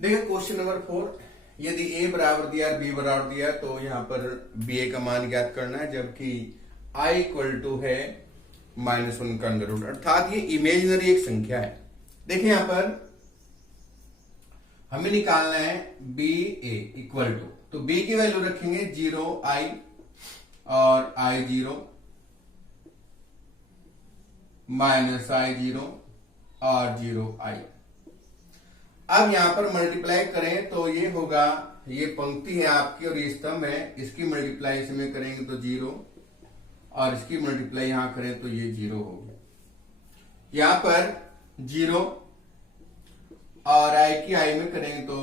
देखिए question number 4, यदि a बराबर दिया और b बराबर दिया तो यहाँ पर ba का मान ज्ञात करना है, जबकि i इक्वल टू है -1 का अंडर रूट, अर्थात ये इमेजिनरी एक संख्या है। देखिए यहाँ पर हमें निकालना है बी ए इक्वल टू, तो b की वैल्यू रखेंगे 0 i और i 0 -i0 और 0 i। अब यहां पर मल्टीप्लाई करें तो ये होगा, ये पंक्ति है आपकी और ये स्तंभ है, इसकी मल्टीप्लाई इसमें करेंगे तो 0 और इसकी मल्टीप्लाई यहां करें तो ये 0 हो गया। यहां पर 0 और i की i में करेंगे तो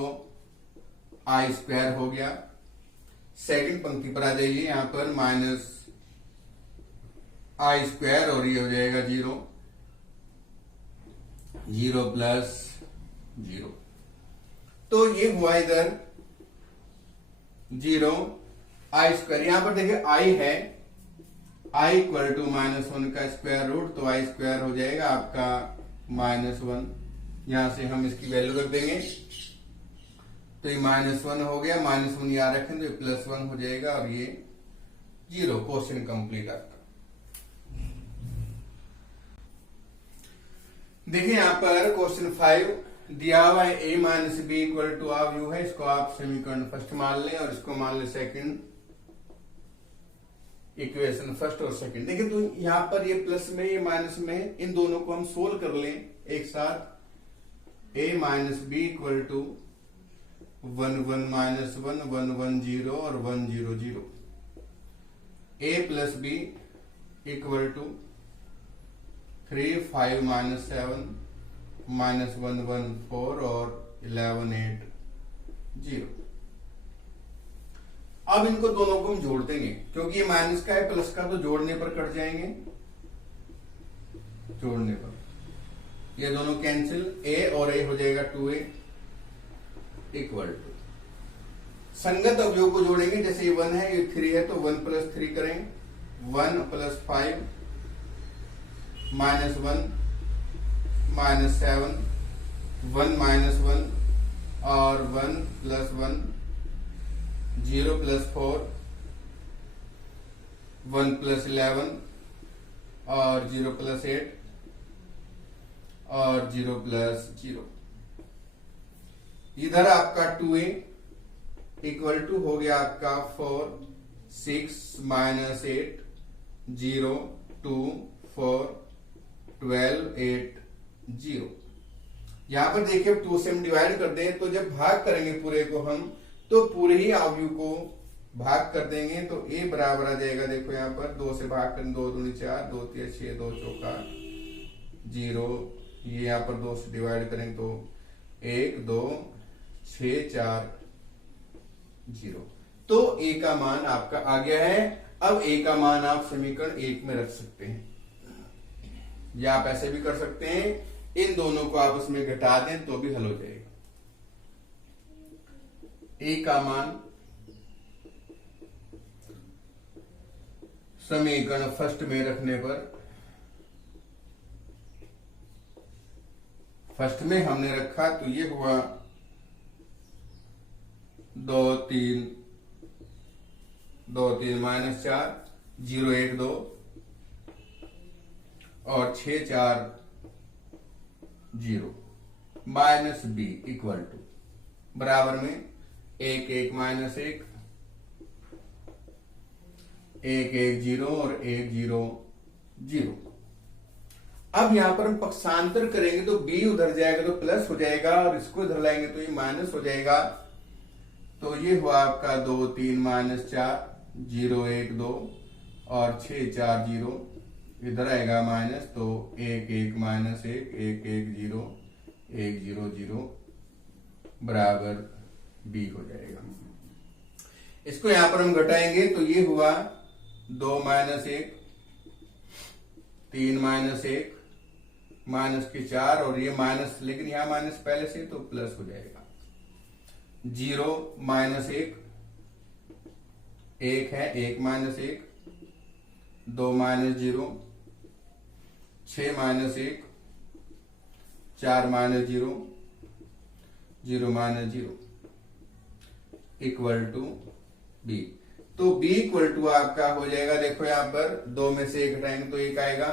i स्क्वायर हो गया। सेकंड पंक्ति पर आ जाइए, यहां पर -i स्क्वायर और ये हो जाएगा 0 प्लस 0, तो ये हुआ इधर 0 i स्क्वायर। यहां पर देखिए i है, i इक्वल टू -1 का स्क्वायर रूट, तो i स्क्वायर हो जाएगा आपका -1। यहां से हम इसकी वैल्यू रख देंगे तो ये -1 हो गया, -1 याद रखें तो ये +1 हो जाएगा और ये 0। क्वेश्चन कंप्लीट आपका। देखिए यहां पर क्वेश्चन 5 दिया हुआ है a minus B equal to आ व्यू है, इसको आप समीकरण फर्स्ट मान लें और इसको मान लें सेकंड, इक्वेशन फर्स्ट और सेकंड। देखिए तो यहां पर ये प्लस में ये माइनस में, इन दोनों को हम सोल्व कर लें एक साथ। a minus B equal to 1 1 -1 1 1 0 और 1 0 0। a plus B equal to 3 5 -7 -1 1 4 और 11 8 0। अब इनको दोनों को हम जोड़ देंगे, क्योंकि ये माइनस का है प्लस का, तो जोड़ने पर कट जाएंगे, जोड़ने पर ये दोनों कैंसिल, a और a हो जाएगा 2a इक्वल टू, संगत अवयव को जोड़ेंगे, जैसे ये 1 है ये 3 है तो 1 + 3 करें, 1 + 5 -1 -7 1 -1 और 1 + 1 0 + 4 1 + 11 और 0 + 8 और 0 + 0। इधर आपका 2a इक्वल टू हो गया आपका 4 6 -8 0 2 4 12 8 0। यहां पर देखिए 2 से हम डिवाइड कर दें तो जब भाग करेंगे पूरे को हम, तो पूरे ही अवयव को भाग कर देंगे तो a बराबर आ जाएगा। देखो यहां पर 2 से भाग करें, 2 दूनी 4 2 3 6 2 चौका 0, ये यहां पर 2 से डिवाइड करें तो 1 2 6 4 0, तो a का मान आपका आ गया है। अब a का मान आप समीकरण 1 में रख सकते हैं, या आप ऐसे भी कर सकते हैं, इन दोनों को आपस में घटा दें तो भी हल हो जाएगा। a का मान समीकरण फर्स्ट में रखने पर, फर्स्ट में हमने रखा तो ये हुआ 2 3 -4 0 1 2 और 6 4 0 माइनस बी इक्वल टू बराबर में 1 1 -1 1 1 0 और 1 0 0। अब यहां पर हम पक्षांतर करेंगे तो b उधर जाएगा तो प्लस हो जाएगा और इसको इधर लाएंगे तो ये माइनस हो जाएगा, तो ये हुआ आपका 2 3 -4 0 1 2 और 6 4 0, इधर आएगा माइनस, तो 1 1 -1 1 1 0 1 0 0 बराबर b हो जाएगा। इसको यहां पर हम घटाएंगे तो ये हुआ 2 -1 3 -1 माइनस के 4 और ये माइनस, लेकिन यहां माइनस पहले से तो प्लस हो जाएगा। 0 -1 1 है 1 -1 2 -0 6 -1 4 -0 0 माइनस 0 इक्वल टू बी। तो बी इक्वल टू आपका हो जाएगा, देखो यहां पर 2 में से 1 घटाएंगे तो 1 आएगा,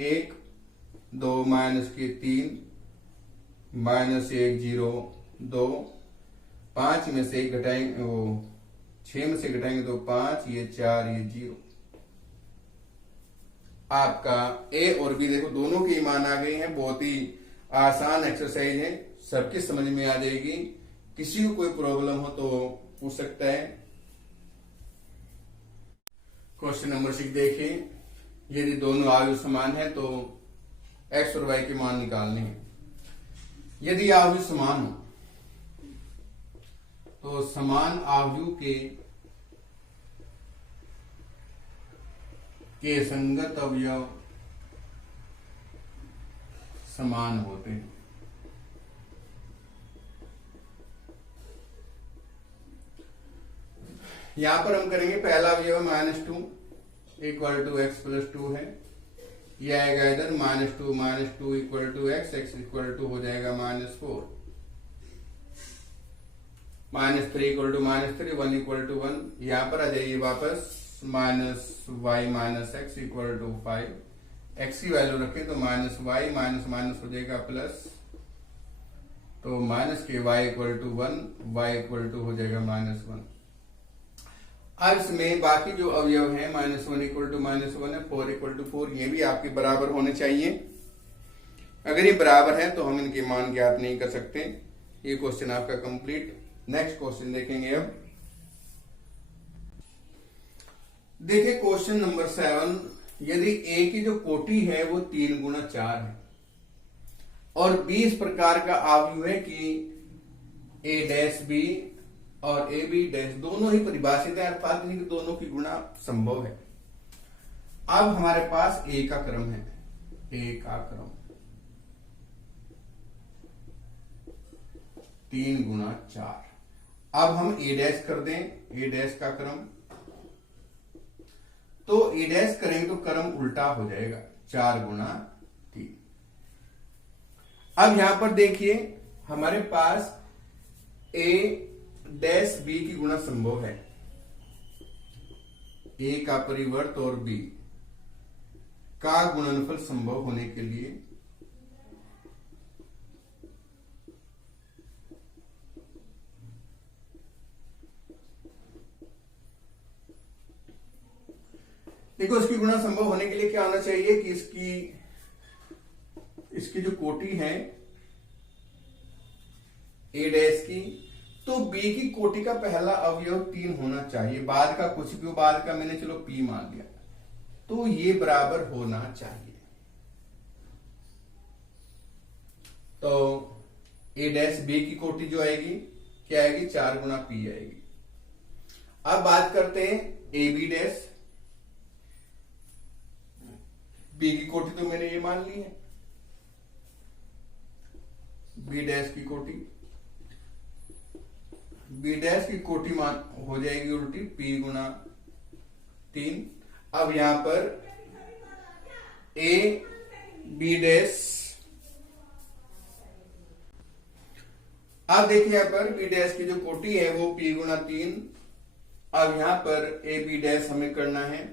1 2 माइनस के 3 माइनस 1 0 2, 5 में से 1 घटाएंगे, वो 6 में से घटाएंगे तो 5, ये 4, ये 0। आपका ए और बी देखो दोनों के मान आ गए हैं। बहुत ही आसान एक्सरसाइज है, सबके समझ में आ जाएगी। किसी को कोई प्रॉब्लम हो तो पूछ सकता है। क्वेश्चन नंबर 6 देखिए, यदि दोनों आयु समान है तो एक्स और वाई के मान निकालने हैं। यदि आयु समान हो तो समान आयु के संगत अवयव समान होते हैं। यहां पर हम करेंगे, पहला अवयव -2 इक्वल टू एक्स प्लस 2 है, यह आएगा इधर -2 equal to X, X equal to हो जाएगा -4, -3 इक्वल टू -3, 1 इक्वल टू 1, यहां पर आ जाइए वापस, -y minus X equal to 5, X की वैल्यू रखें तो -y माइनस माइनस हो जाएगा प्लस, तो माइनस के y equal to 1, y equal to हो जाएगा -1। अब इसमें बाकी जो अवयव है -1 इक्वल टू -1 है, 4 इक्वल टू 4, ये भी आपके बराबर होने चाहिए। अगर ये बराबर है तो हम इनके मान ज्ञात नहीं कर सकते। ये क्वेश्चन आपका कंप्लीट। नेक्स्ट क्वेश्चन देखेंगे। अब देखिए क्वेश्चन नंबर 7, यदि ए की जो कोटि है वो 3 गुणा 4 है और बी इस प्रकार का अवयव है कि ए डैश बी और ए बी डैश दोनों ही परिभाषित है, अर्थात इनकी दोनों की गुणा संभव है। अब हमारे पास ए का क्रम है, ए का क्रम 3 गुणा 4। अब हम ए डैश कर दें, ए डैश का क्रम, तो ए डैश करेंगे तो क्रम उल्टा हो जाएगा, 4 गुणा 3। अब यहां पर देखिए हमारे पास ए डैश बी की गुणा संभव है, ए का परिवर्त और बी का गुणनफल संभव होने के लिए देखो, इसकी गुणा संभव होने के लिए क्या होना चाहिए कि इसकी जो कोटि है ए डैश की, तो बी की कोटि का पहला अवयव 3 होना चाहिए। बाद का कुछ भी, बाद का मैंने चलो पी मान लिया, तो ये बराबर होना चाहिए। तो ए डैश बी की कोटि जो आएगी क्या आएगी, 4 गुणा पी आएगी। अब बात करते हैं ए बी डैश, बी की कोटि तो मैंने ये मान ली है, बी डैश की कोटि, बी डैश की कोटि मान हो जाएगी उल्टी, पी गुणा 3। अब यहां पर ए बी डैश, अब देखिए यहां पर बी डैश की जो कोटि है वो पी गुणा 3। अब यहां पर ए बी डैश हमें करना है,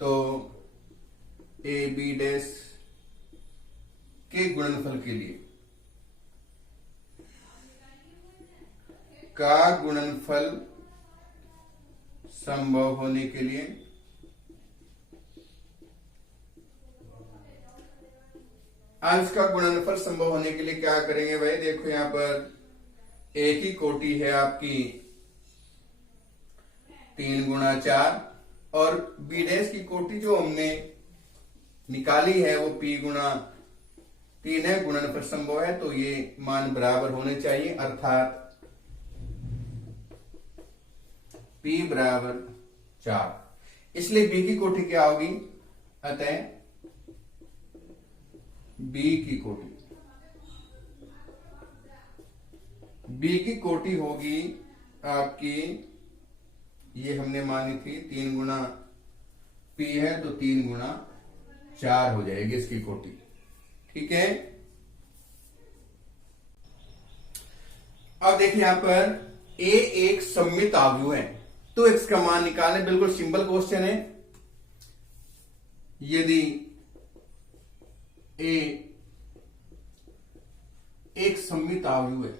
तो ए बी डैश के गुणनफल के लिए का गुणनफल संभव होने के लिए अब इसका गुणनफल संभव होने के लिए क्या करेंगे भाई, देखो यहां पर ए की कोटि है आपकी 3 गुणा 4 और बी डैश की कोटि जो हमने निकाली है वो पी गुणा 3 है, गुणनफल संभव है, तो ये मान बराबर होने चाहिए, अर्थात P बराबर 4। इसलिए B की कोटि क्या होगी, अतः B की कोटि होगी आपकी, ये हमने मानी थी 3 गुणा P है तो 3 गुणा 4 हो जाएगी इसकी कोटि। ठीक है, अब देखिए यहां पर ए एक सममित अवयव है, तो एक्स का मान निकालें। बिल्कुल सिंपल क्वेश्चन है। यदि ए एक सममित अवयव है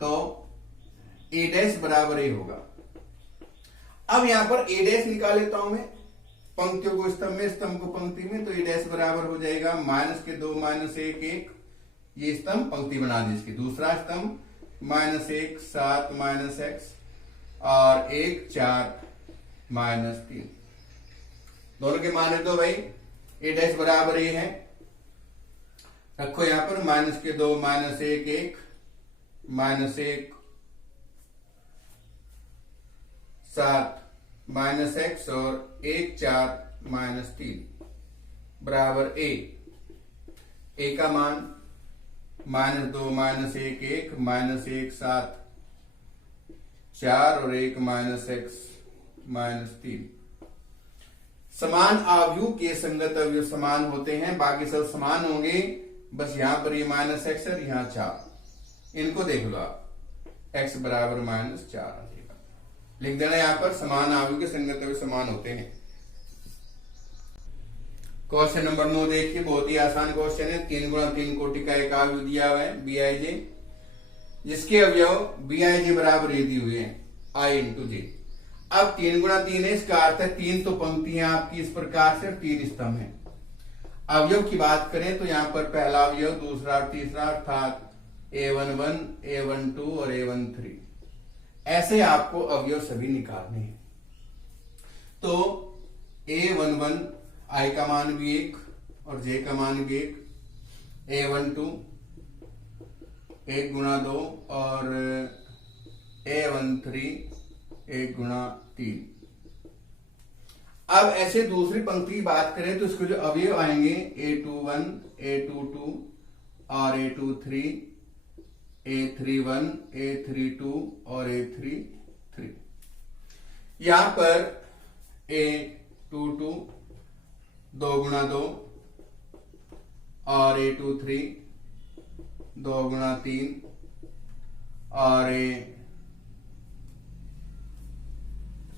तो ए डैश बराबर ए होगा। अब यहां पर ए डैश निकाल लेता हूं मैं, पंक्तियों को स्तंभ में, स्तंभ को पंक्ति में, तो ए डैश बराबर हो जाएगा -2 -1 1। ये स्तंभ पंक्ति बना दी इसकी। दूसरा स्तंभ -1 7 -x और 1 4 -3। दोनों के मान दो भाई। ए डैश बराबर ए है, रखो यहां पर -2 -1 1 -1 7 -x और 1 4 -3 बराबर ए। ए का मान -2 -1 1 -1 7 4 और 1 -x -3। समान अवयव के संगत अवयव समान होते हैं, बाकी सब समान होंगे, बस यहां पर ये -x और यहां 4। इनको देख लो आप, x बराबर -4 लिख देना। यहां पर समान अवयव के संगत अवयव समान होते हैं। क्वेश्चन नंबर 9 देखिए, बहुत ही आसान क्वेश्चन है। 3 गुणा 3 कोटि का एक अवयव दिया हुआ है Bij, जिसके अवयव Bij बराबर ये दी हुई है I × j। अब 3 गुणा 3 है, इसका अर्थ है 3 तो पंक्तियां आपकी इस प्रकार से, 3 स्तंभ है। अवयव की बात करें तो यहां पर पहला अवयव, दूसरा और तीसरा, अर्थात A11 A12 और A13। ऐसे आपको अवयव सभी निकालने हैं। तो A11 I का मान भी 1 और J का मान भी 1, A12 1 गुणा 2 और A13 1 गुणा 3। अब ऐसे दूसरी पंक्ति की बात करें तो इसको जो अवयव आएंगे A21 A22 और A23 A31 A32 और A33। यहां पर A22 2 गुणा 2 और A23 2 गुणा 3 और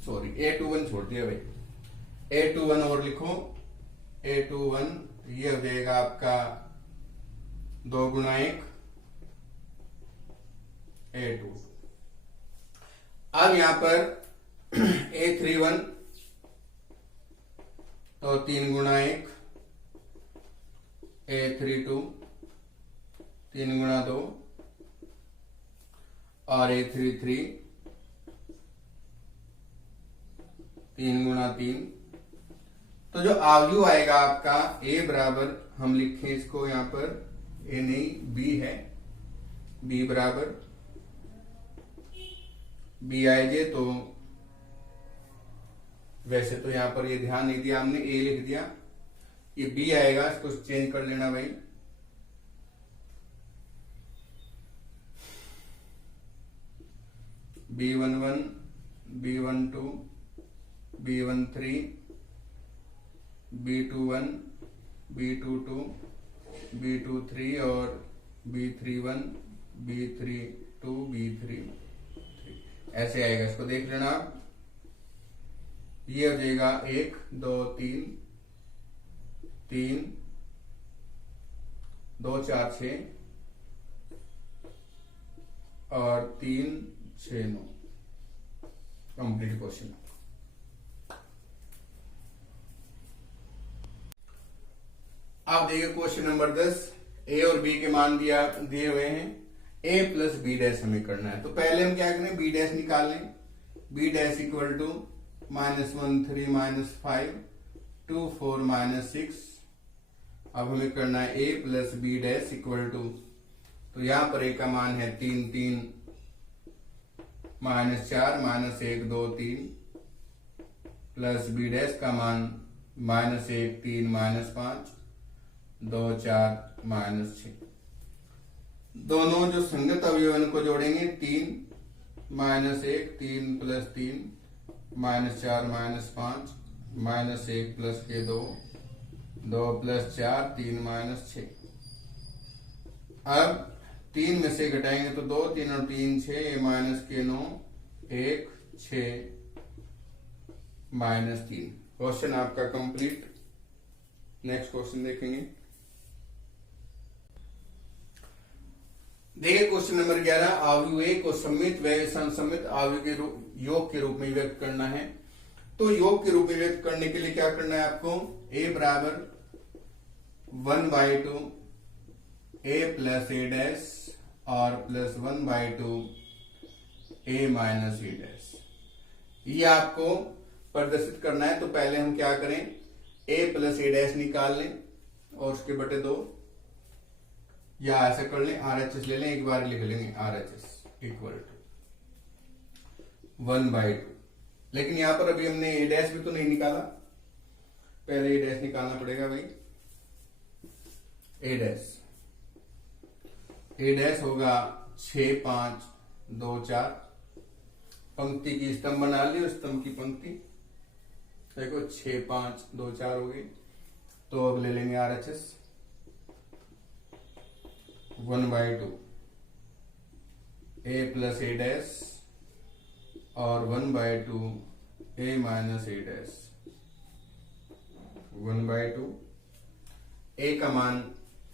A21 छोड़ दिया भाई, A21 और लिखो। A21 ये हो जाएगा आपका 2 गुणा 1 A2। अब यहां पर A31 तो 3 गुणा 1, A32 3 गुणा 2 और A33 3 गुणा 3। तो जो अवयव आएगा आपका A बराबर, हम लिखें इसको यहां पर A नहीं B है, B बराबर Bij। तो वैसे तो यहां पर ये ध्यान नहीं दिया हमने, A लिख दिया, ये B आएगा, इसको चेंज कर लेना भाई। B11 B12 B13 B21 B22 B23 और B31 B32 B33 ऐसे आएगा। इसको देख लेना आप। ये हो जाएगा 1 2 3 3 2 4 6 और 3 6 9। Complete question. अब देखिए क्वेश्चन नंबर 10। ए और बी के मान दिए हुए हैं, ए प्लस बी डैश हमें करना है। तो पहले हम क्या करें, बी डैश निकाल लें। B dash equal to -1 3 -5 2 4 -6। अब हमें करना है A plus B dash equal to, तो यहां पर ए का मान है 3 3 -4 -1 2 3 प्लस बी डैश का मान -1 3 -5 2 4 -6। दोनों जो संगत अवयव को जोड़ेंगे, 3 -1 3 + 3 -4 -5 -1 + के 2 2 + 4 3 - 6। अब 3 में से घटाएंगे तो 2 3 और 3 6, ये माइनस के 9 1 6 -3। क्वेश्चन आपका कंप्लीट। नेक्स्ट क्वेश्चन देखेंगे। देखिए क्वेश्चन नंबर 11, अवयव ए को सममित व सममित अवयव के योग के रूप में व्यक्त करना है। तो योग के रूप में व्यक्त करने के लिए क्या करना है आपको, a बराबर 1/2 a + a डैश और प्लस 1/2 a - a डैश, ये आपको प्रदर्शित करना है। तो पहले हम क्या करें, a + a डैश निकाल लें और उसके बटे 2, या ऐसा कर लें RHS ले लें, एक बार लिख लेंगे RHS = 1/2। लेकिन यहां पर अभी हमने a डैश भी तो नहीं निकाला, पहले a डैश निकालना पड़ेगा भाई। a डैश होगा 6 5 2 4, पंक्ति की स्तंभ बना ली, स्तंभ की पंक्ति देखो 6 5 2 4 हो गई। तो अब ले लेंगे RHS 1/2 a + a डैश और 1/2 a - a डैश। 1/2 a का मान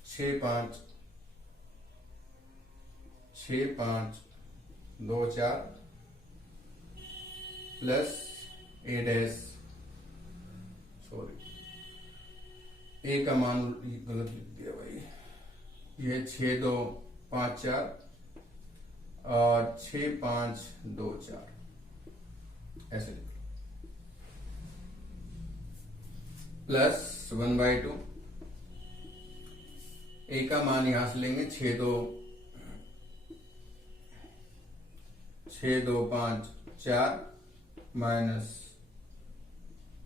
6 5 2 4 plus a dash, sorry a का मान गलत लिख दिया भाई, ये 6 2 5 4 और 6 5 2 4 ऐसे लिख लो, प्लस 1/2 a का मान यहां से लेंगे 6 2 5 4 माइनस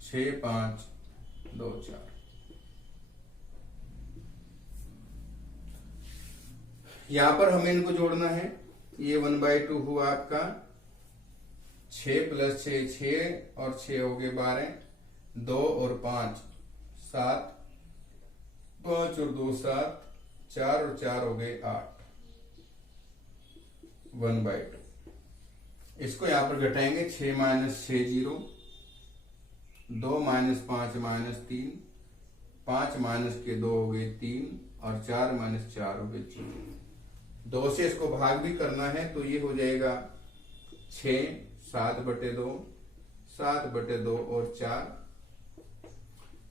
6 5 2 4। यहां पर हमें इनको जोड़ना है। ये 1/2 हुआ आपका 6 + 6 6 और 6 हो गए 12, 2 और 5 7, 5 और 2 7, 4 और 4 हो गए 8, 1/2। इसको यहां पर घटाएंगे, 6 - 6 0, 2 - 5 -3, 5 - के 2 हो गए 3 और 4 - 4 हो गए 0। 2 से इसको भाग भी करना है तो ये हो जाएगा 6 7/2, 7/2 और 4।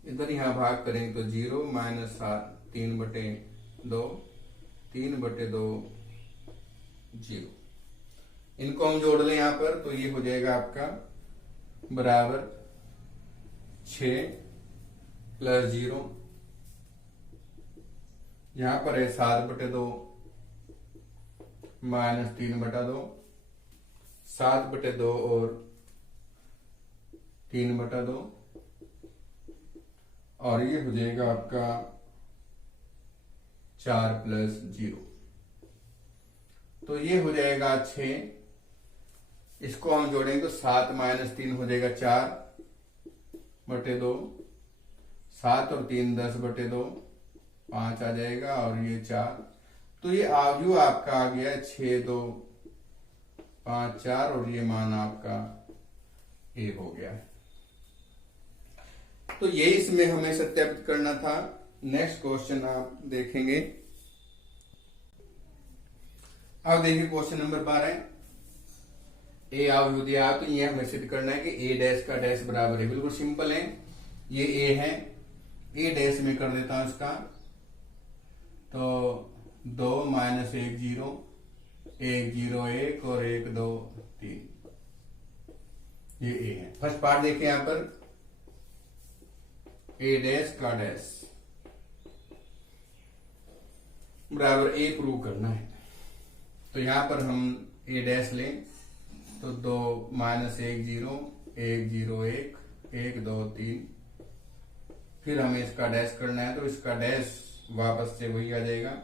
इधर यहां भाग करेंगे तो 0 - 7 3/2, 3/2 0। इनको हम जोड़ लें यहां पर तो ये हो जाएगा आपका बराबर 6 + 0, यहां पर है 7/2 - 3/2, 7/2 और 3/2, और ये हो जाएगा आपका 4 + 0। तो ये हो जाएगा 6, इसको हम जोड़ेंगे तो 7 - 3 हो जाएगा 4/2, 7 और 3 10/2, 5 आ जाएगा और ये 4। तो ये अवयव आपका आ गया 6 2 5 4 और ये मान आपका a हो गया। तो ये इसमें हमें सत्यापित करना था। नेक्स्ट क्वेश्चन आप देखेंगे। अब देखिए क्वेश्चन नंबर 12, ए अवयव दिया तो ये हमें सिद्ध करना है कि a डैश का डैश बराबर है। बिल्कुल सिंपल है, ये a है, a डैश में कर देता हूं इसका, तो 2 - 1 0, 1 0 1 और 1 2 3, ये a है। फर्स्ट पार्ट देखिए यहां पर a डैश का डैश बराबर a प्रूव करना है। तो यहां पर हम a डैश लें तो 2 - 1 0, 1 0 1, 1 2 3, फिर हमें इसका डैश करना है तो इसका डैश वापस से वही आ जाएगा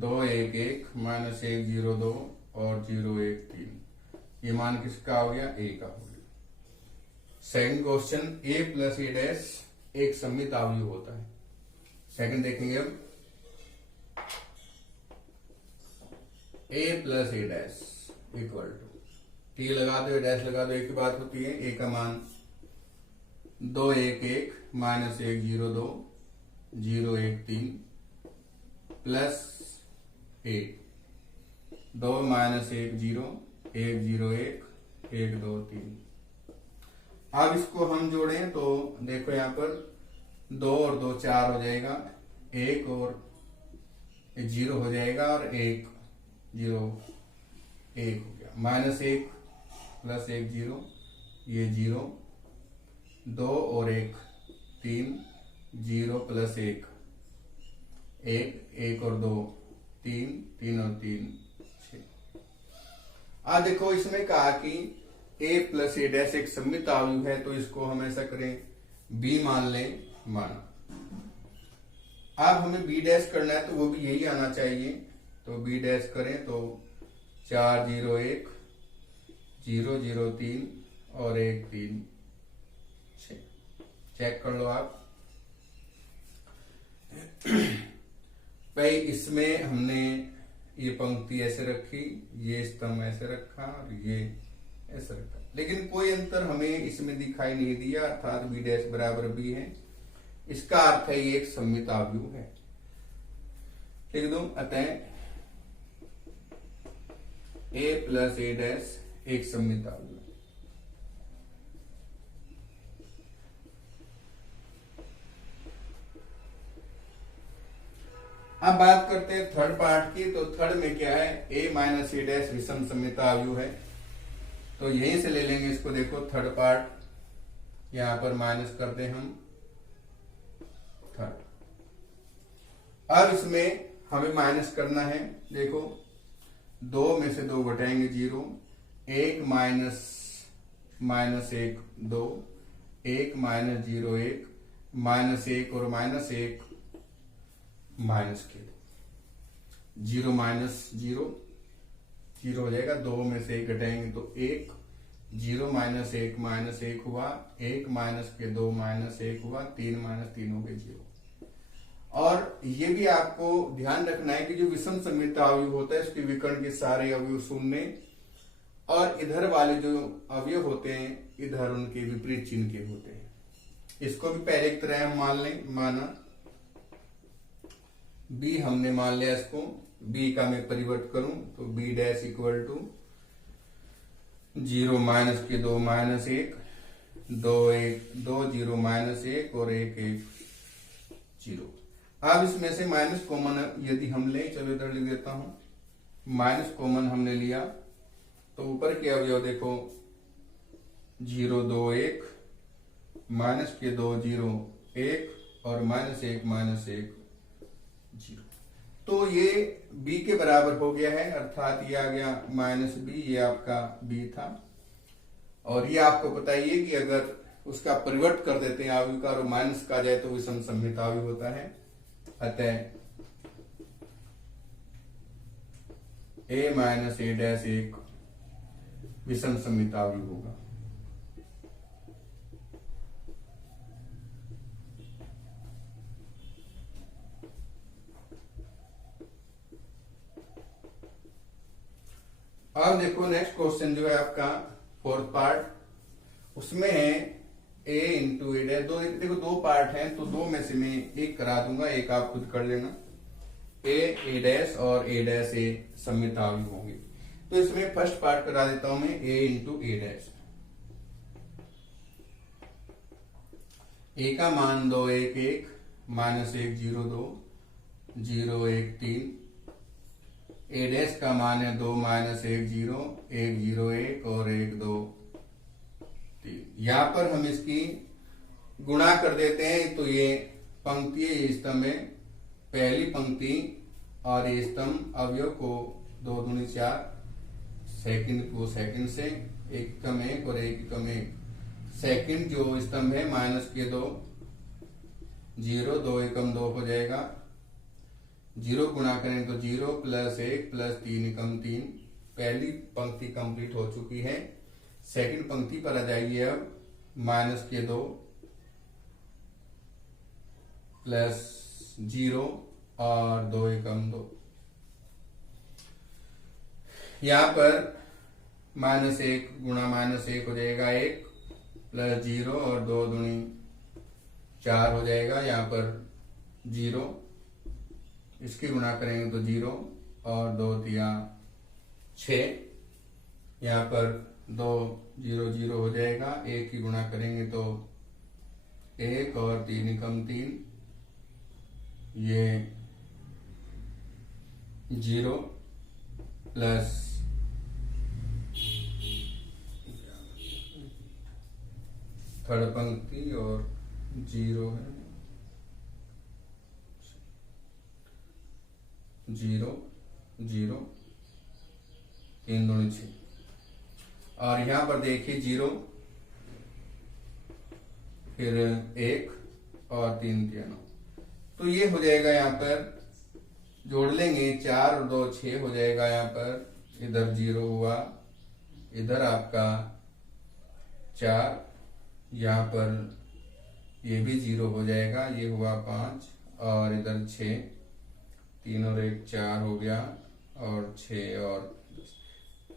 2 1 1 - 1 0 2 और 0 1 3। ये मान किसका हो गया, a का हो गया। Second question, a + a dash एक सममित अवयव होता है। सेकंड देखेंगे अब, a plus A dash equal to, T लगा दो, डैश लगा दो, एक ही बात होती है। ए का मान 2 1 1 माइनस 1 0 2 0 1 3 प्लस 1 2 माइनस 1 0 1 0 1 1 2 3। अब इसको हम जोड़ें तो देखो यहाँ पर 2 और 2 4 हो जाएगा, 1 और 0 हो जाएगा और 1 0 1 हो गया, माइनस 1 प्लस 1 0, ये 0 2 और 1 3 0 प्लस 1 1 1 और 2 3 3 और 3 6। अब देखो इसमें कहा कि a प्लस ए डैश एक सममित अवयव है, तो इसको हम ऐसा करें b मान लें, माना। अब हमें b डैश करना है तो वो भी यही आना चाहिए, तो b डैश करें तो 4 0 1 0 0 3 और 1 3 6। चेक कर लो आप। भाई इसमें हमने ये पंक्ति ऐसे रखी, ये स्तंभ ऐसे रखा और ये ऐसे रखा, लेकिन कोई अंतर हमें इसमें दिखाई नहीं दिया, अर्थात b डैश बराबर b है। इसका अर्थ है ये एक सममित अवयव है। लिख दो, अतः a प्लस ए डैश एक सममित अवयव। अब बात करते हैं थर्ड पार्ट की। तो थर्ड में क्या है, a माइनस ए डैश विषम सममित अवयव है, तो यहीं से ले लेंगे इसको। देखो थर्ड पार्ट यहां पर माइनस कर दें हम थर्ड। अब इसमें हमें माइनस करना है, देखो 2 में से 2 घटाएंगे 0, 1 माइनस माइनस 1 2, 1 माइनस 0 1, माइनस 1 और माइनस 1 माइनस के 0 माइनस 0 0 हो जाएगा, 2 में से 1 घटाएंगे तो 1, 0 माइनस 1 हुआ, 1 माइनस के 2 माइनस 1 हुआ, 3 माइनस 3 हो गए 0। और ये भी आपको ध्यान रखना है कि जो विषम सममित अवयव होता है इसके विकर्ण के सारे अवयव शून्य, और इधर वाले जो अवयव होते हैं इधर उनके विपरीत चिन्ह के होते हैं। इसको भी पहले की तरह हम मान लें, माना b हमने मान लिया, इसको b का मैं परिवर्त करूं तो b dash equal to 0 minus के 2 माइनस 1 2 1 2 0 माइनस 1 और 1 1 0। अब इसमें से माइनस कॉमन यदि हम लें, चलो इधर लिख देता हूं, माइनस कॉमन हमने लिया तो ऊपर के अवयव देखो 0 2 1 माइनस के 2 0 1 और माइनस 1 0। तो ये b के बराबर हो गया है, अर्थात ये आ गया माइनस b, ये आपका b था। और ये आपको बताइए कि अगर उसका परिवर्त कर देते हैं अवयव का और माइनस का जाए तो विषम सममित अवयव होता है। अतः a माइनस ए डैश एक विषम सममित अवयव होगा। अब देखो नेक्स्ट क्वेश्चन जो है आपका फोर्थ पार्ट, उसमें है a इंटू ए डैश। देखो 2 पार्ट हैं तो 2 में से मैं एक करा दूंगा, एक आप खुद कर लेना। ए डैश और ए डैश ए सममित अवयव होंगे, तो इसमें फर्स्ट पार्ट करा देता हूं मैं, a इंटू ए डैश। ए का मान 2 1 1 माइनस 1 0 2 0 1 3, ए डैश का मान है 2 माइनस 1 0 1 0 1 और 1 2 3। यहां पर हम इसकी गुणा कर देते हैं तो ये पंक्ति है, ये स्तंभ है, पहली पंक्ति और ये स्तंभ अवयव को 2 दूनी 4, सेकंड को सेकंड से, 1 कम 1 और 1 कम 1, सेकंड जो स्तंभ है माइनस के 2 0 2 एकम 2 हो जाएगा, 0 गुणा करें तो 0 प्लस 1 प्लस 3 एकम 3। पहली पंक्ति कंप्लीट हो चुकी है। सेकंड पंक्ति पर आ जाइए अब, माइनस के 2 प्लस 0 और 2 एकम 2। यहाँ पर -1 गुणा -1 हो जाएगा 1 प्लस 0 और 2 दूनी 4 हो जाएगा। यहाँ पर 0 इसकी गुणा करेंगे तो 0 और 2 तिया 6। यहाँ पर 2 0 0 हो जाएगा। 1 की गुणा करेंगे तो 1 और 3 एकम 3, ये 0 प्लस थर्ड पंक्ति और 0 है 0 0 3 दूनी 6 और यहाँ पर देखिए 0 फिर 1 और 3 तिया 9। तो ये हो जाएगा। यहाँ पर जोड़ लेंगे 4 और 2 6 हो जाएगा। यहाँ पर इधर 0 हुआ, इधर आपका 4, यहाँ पर ये भी 0 हो जाएगा, ये हुआ 5 और इधर 6, 3 और 1 4 हो गया और 6 और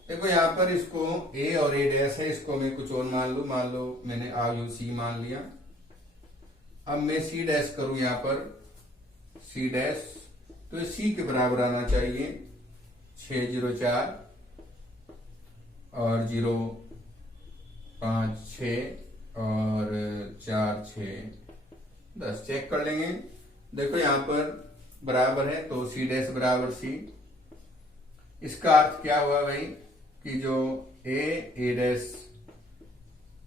देखो यहाँ पर इसको a और a डैश है, इसको मैं कुछ और मान लो मैंने आयु c मान लिया। अब मैं c डैश करूं, यहाँ पर c डैश, तो c के बराबर आना चाहिए 604 और 0 5 6 और 4 6 10। चेक कर लेंगे। देखो यहाँ पर बराबर है तो c डैश बराबर c। इसका अर्थ क्या हुआ भाई कि जो a डैश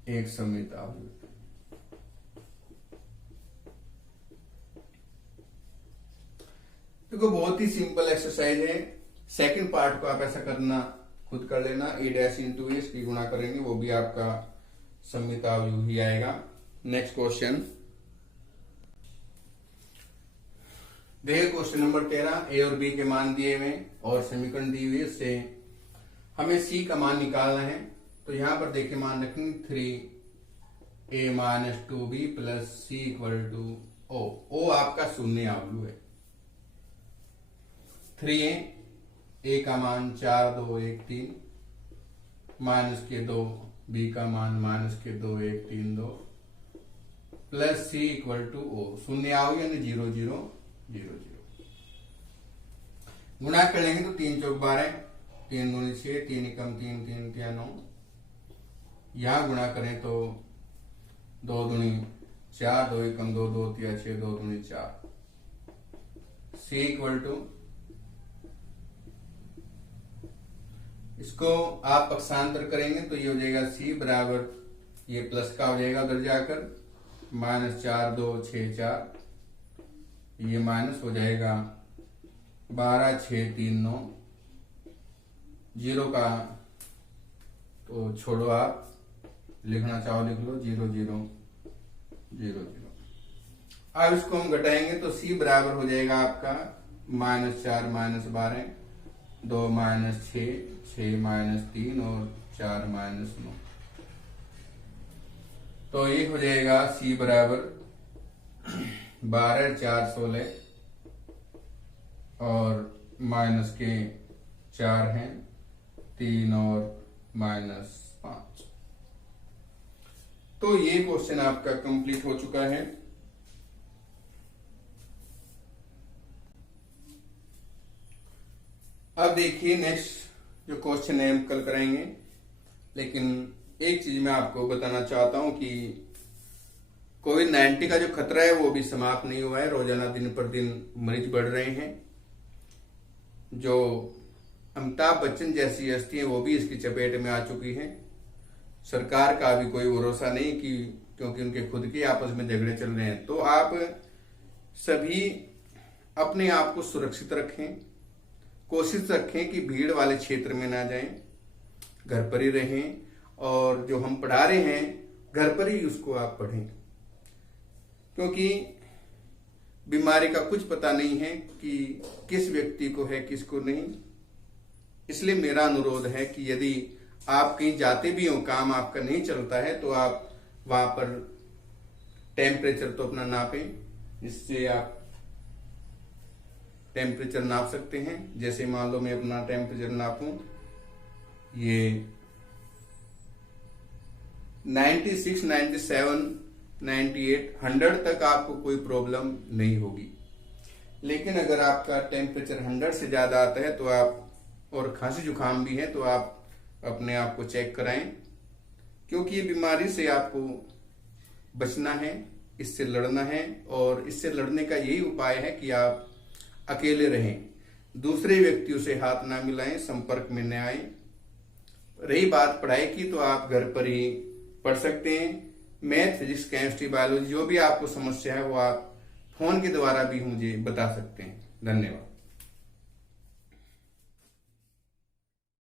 एक सममित आव्यूह। देखो बहुत ही सिंपल एक्सरसाइज है। सेकंड पार्ट को आप ऐसा करना खुद कर लेना। a डैश इंटू ए की गुणा करेंगे वो भी आपका सममित आव्यूह ही आएगा। नेक्स्ट क्वेश्चन देखिए, क्वेश्चन नंबर 13, ए और बी के मान दिए हुए और समीकरण दी हुई से हमें सी का मान निकालना है। तो यहां पर देखिए मान रखेंगे 3a - 2b प्लस सी इक्वल टू ओ। ओ आपका शून्य आव्यूह है। 3a का मान 4 2 1 3 माइनस के 2, b का मान -2 1 3 2 प्लस सी इक्वल टू ओ। शून्य आव्यूह यानी 0 0 0 0। गुणा कर लेंगे तो 3 चौक 12, 3 दूनी 6, 3 एकम 3 3 तिया 9। यहां गुणा करें तो 2 दूनी 4, 2 एकम 2 2 तिया 6, 2 दूनी 4। सी इक्वल टू, इसको आप पक्षांतर करेंगे तो ये हो जाएगा सी बराबर, ये प्लस का हो जाएगा उधर जाकर -4 2 6 4, ये माइनस हो जाएगा 12 6 3 9। 0 का तो छोड़ो, आप लिखना चाहो लिख लो, 0 0 0 0। अब इसको हम घटाएंगे तो c बराबर हो जाएगा आपका -4 -12 2 -6 6 -3 और 4 -9। तो ये हो जाएगा c बराबर 12 4 16 और माइनस के 4 हैं 3 और -5। तो ये क्वेश्चन आपका कंप्लीट हो चुका है। अब देखिए नेक्स्ट जो क्वेश्चन है हम कल कराएंगे, लेकिन एक चीज मैं आपको बताना चाहता हूं कि कोविड-19 का जो खतरा है वो भी समाप्त नहीं हुआ है। रोजाना दिन पर दिन मरीज बढ़ रहे हैं। जो अमिताभ बच्चन जैसी हस्ती है वो भी इसकी चपेट में आ चुकी हैं। सरकार का भी कोई भरोसा नहीं कि क्योंकि उनके खुद के आपस में झगड़े चल रहे हैं। तो आप सभी अपने आप को सुरक्षित रखें, कोशिश रखें कि भीड़ वाले क्षेत्र में ना जाएं, घर पर ही रहें और जो हम पढ़ा रहे हैं घर पर ही उसको आप पढ़ें, क्योंकि बीमारी का कुछ पता नहीं है कि किस व्यक्ति को है किसको नहीं। इसलिए मेरा अनुरोध है कि यदि आप कहीं जाते भी हो, काम आपका नहीं चलता है, तो आप वहां पर टेम्परेचर तो अपना नापें, इससे आप टेम्परेचर नाप सकते हैं। जैसे मान लो मैं अपना टेम्परेचर नापूं, ये 96, 97, 98, 100 तक आपको कोई प्रॉब्लम नहीं होगी। लेकिन अगर आपका टेम्परेचर 100 से ज्यादा आता है तो आप, और खांसी जुकाम भी है, तो आप अपने आप को चेक कराएं, क्योंकि ये बीमारी से आपको बचना है, इससे लड़ना है। और इससे लड़ने का यही उपाय है कि आप अकेले रहें, दूसरे व्यक्तियों से हाथ ना मिलाएं, संपर्क में न आए। रही बात पढ़ाई की, तो आप घर पर ही पढ़ सकते हैं। मैथ, फिजिक्स, केमिस्ट्री, बायोलॉजी, जो भी आपको समस्या है वो आप फोन के द्वारा भी मुझे बता सकते हैं। धन्यवाद।